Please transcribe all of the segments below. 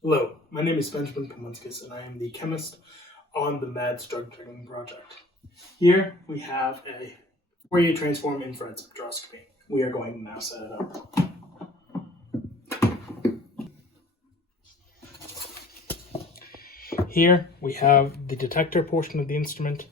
Hello, my name is Benjamin Kamunskis, and I am the chemist on the MADDS drug tracking project. Here we have a Fourier transform infrared spectroscopy. We are going to now set it up. Here we have the detector portion of the instrument,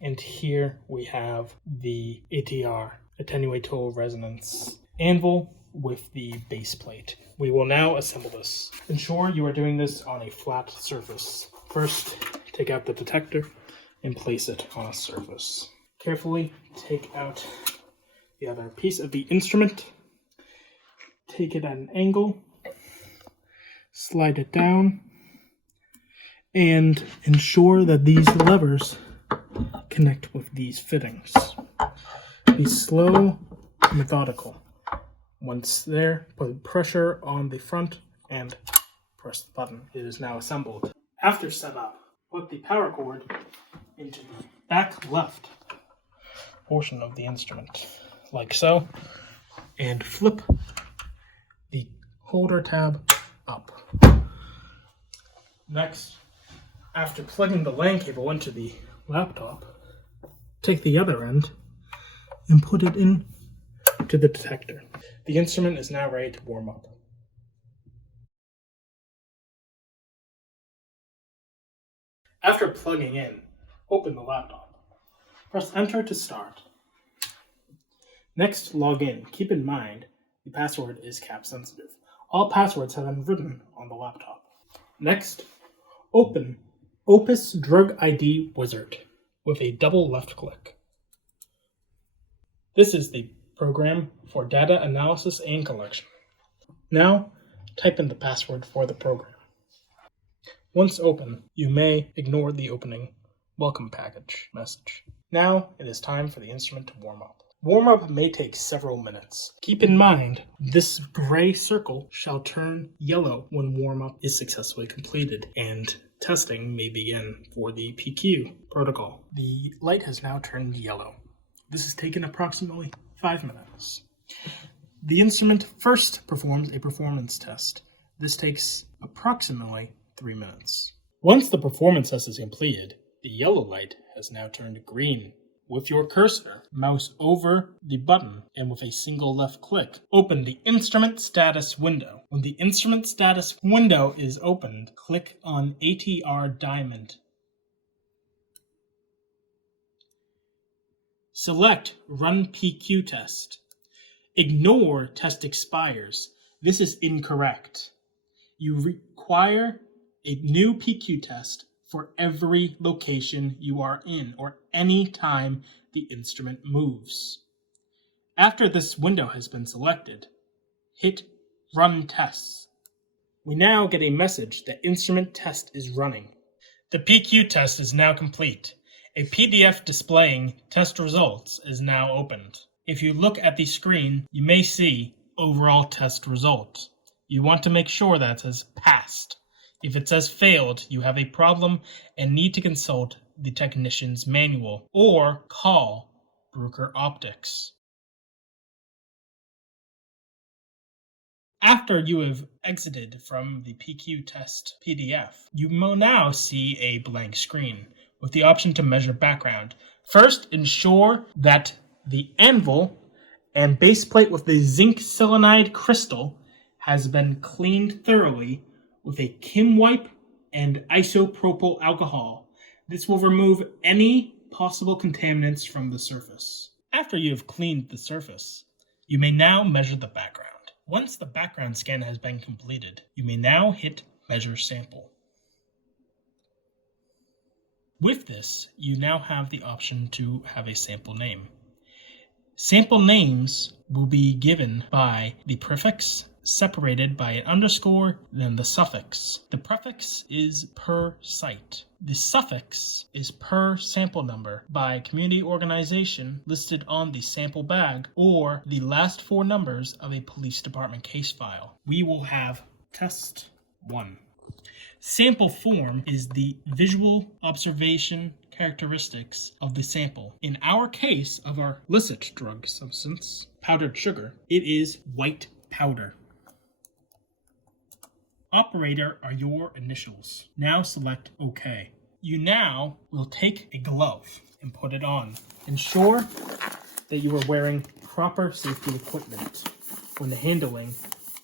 and here we have the FTIR, attenuate total resonance anvil with the base plate. We will now assemble this. Ensure you are doing this on a flat surface. First, take out the detector and place it on a surface. Carefully take out the other piece of the instrument. Take it at an angle, slide it down, and ensure that these levers connect with these fittings. Be slow, methodical. Once there, put pressure on the front and press the button. It is now assembled. After setup, put the power cord into the back left portion of the instrument, like so, and flip the holder tab up. Next, after plugging the LAN cable into the laptop, take the other end and put it in to the detector. The instrument is now ready to warm up. After plugging in, open the laptop. Press Enter to start. Next, log in. Keep in mind, the password is cap sensitive. All passwords have been written on the laptop. Next, open Opus Drug ID Wizard with a double left click. This is the program for data analysis and collection. Now, type in the password for the program. Once open, you may ignore the opening welcome package message. Now, it is time for the instrument to warm up. Warm-up may take several minutes. Keep in mind, this gray circle shall turn yellow when warm-up is successfully completed, and testing may begin for the PQ protocol. The light has now turned yellow. This has taken approximately 5 minutes. The instrument first performs a performance test. This takes approximately 3 minutes. Once the performance test is completed, the yellow light has now turned green. With your cursor, mouse over the button and with a single left click, open the instrument status window. When the instrument status window is opened, click on FTIR diamond. Select Run PQ Test. Ignore Test Expires. This is incorrect. You require a new PQ test for every location you are in or any time the instrument moves. After this window has been selected, hit Run Tests. We now get a message that instrument test is running. The PQ test is now complete. A PDF displaying test results is now opened. If you look at the screen, you may see overall test result. You want to make sure that it says passed. If it says failed, you have a problem and need to consult the technician's manual or call Bruker Optics. After you have exited from the PQ test PDF, you will now see a blank screen with the option to measure background. First, ensure that the anvil and base plate with the zinc selenide crystal has been cleaned thoroughly with a Kim wipe and isopropyl alcohol. This will remove any possible contaminants from the surface. After you have cleaned the surface, you may now measure the background. Once the background scan has been completed, you may now hit Measure Sample. With this, you now have the option to have a sample name. Sample names will be given by the prefix, separated by an underscore, then the suffix. The prefix is per site. The suffix is per sample number by community organization listed on the sample bag or the last 4 numbers of a police department case file. We will have test 1. Sample form is the visual observation characteristics of the sample. In our case of our illicit drug substance, powdered sugar, it is white powder. Operator are your initials. Now select OK. You now will take a glove and put it on. Ensure that you are wearing proper safety equipment when handling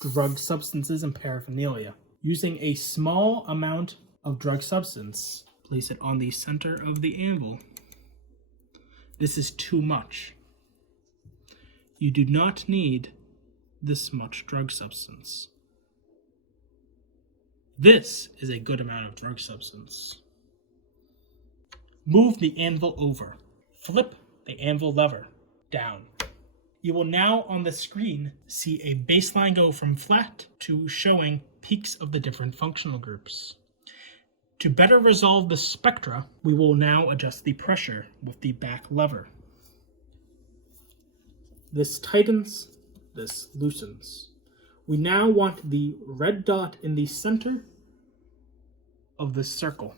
drug substances and paraphernalia. Using a small amount of drug substance, place it on the center of the anvil. This is too much. You do not need this much drug substance. This is a good amount of drug substance. Move the anvil over. Flip the anvil lever down. You will now on the screen see a baseline go from flat to showing peaks of the different functional groups. To better resolve the spectra, we will now adjust the pressure with the back lever. This tightens, this loosens. We now want the red dot in the center of the circle.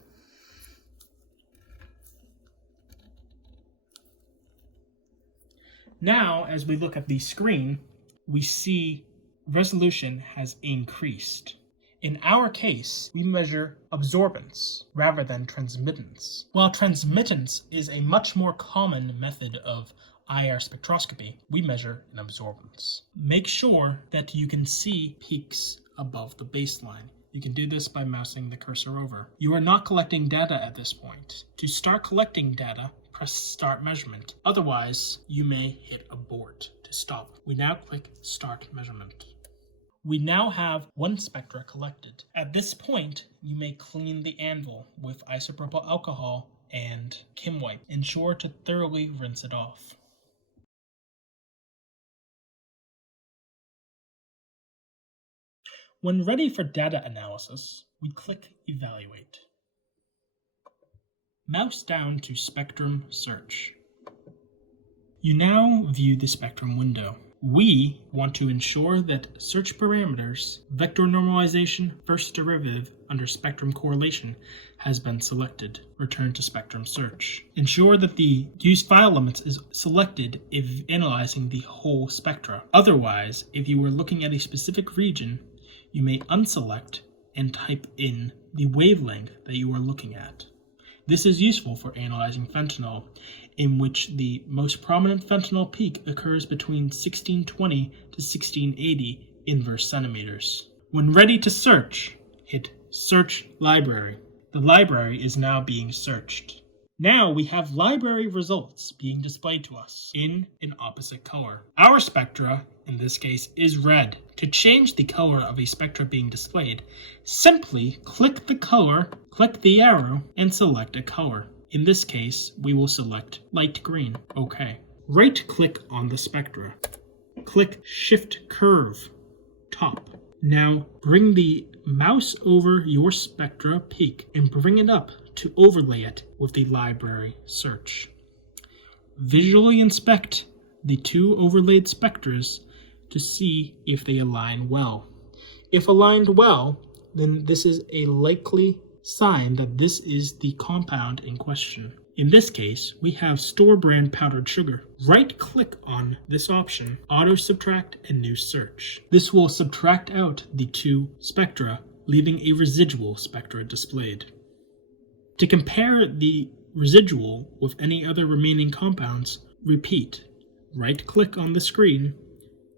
Now, as we look at the screen, we see resolution has increased. In our case, we measure absorbance rather than transmittance. While transmittance is a much more common method of IR spectroscopy, we measure an absorbance. Make sure that you can see peaks above the baseline. You can do this by mousing the cursor over. You are not collecting data at this point. To start collecting data, press Start Measurement. Otherwise, you may hit Abort to stop. We now click Start Measurement. We now have one spectra collected. At this point, you may clean the anvil with isopropyl alcohol and Kim wipe. Ensure to thoroughly rinse it off. When ready for data analysis, we click Evaluate. Mouse down to Spectrum Search. You now view the spectrum window. We want to ensure that search parameters, vector normalization, first derivative under spectrum correlation has been selected. Return to Spectrum Search. Ensure that the Use File Limits is selected if analyzing the whole spectra. Otherwise, if you were looking at a specific region, you may unselect and type in the wavelength that you are looking at. This is useful for analyzing fentanyl, in which the most prominent fentanyl peak occurs between 1620 to 1680 inverse centimeters. When ready to search, hit Search Library. The library is now being searched. Now we have library results being displayed to us in an opposite color. Our spectra, in this case, is red. To change the color of a spectra being displayed, simply click the color, click the arrow, and select a color. In this case, we will select light green. OK. Right-click on the spectra. Click Shift Curve, Top. Now bring the mouse over your spectra peak and bring it up to overlay it with the library search. Visually inspect the two overlaid spectras to see if they align well. If aligned well, then this is a likely sign that this is the compound in question. In this case, we have store brand powdered sugar. Right-click on this option, Auto Subtract and New Search. This will subtract out the two spectra, leaving a residual spectra displayed. To compare the residual with any other remaining compounds, repeat. Right-click on the screen,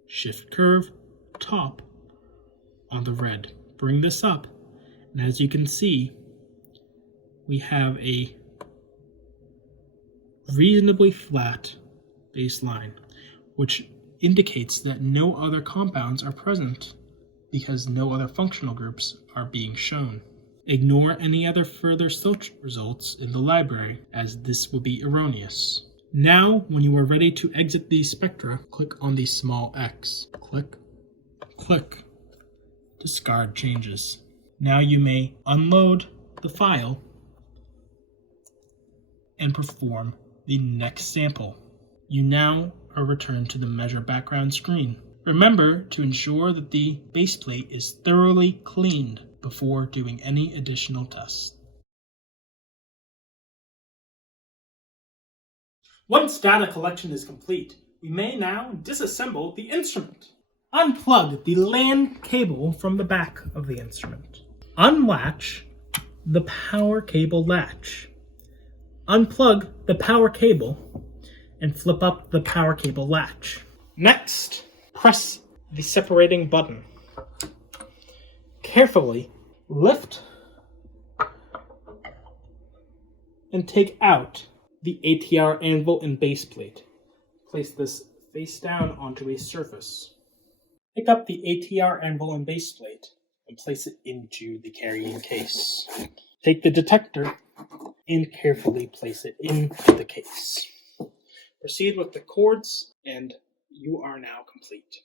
Shift Curve, Top, on the red. Bring this up, and as you can see, we have a reasonably flat baseline, which indicates that no other compounds are present because no other functional groups are being shown. Ignore any other further search results in the library, as this will be erroneous. Now, when you are ready to exit the spectra, click on the small X. Click, click. Discard changes. Now you may unload the file and perform the next sample. You now are returned to the Measure background screen. Remember to ensure that the base plate is thoroughly cleaned before doing any additional tests. Once data collection is complete, we may now disassemble the instrument. Unplug the LAN cable from the back of the instrument. Unlatch the power cable latch. Unplug the power cable and flip up the power cable latch. Next, press the separating button. Carefully lift and take out the FTIR anvil and base plate. Place this face down onto a surface. Pick up the FTIR anvil and base plate and place it into the carrying case. Take the detector and carefully place it into the case. Proceed with the cords, and you are now complete.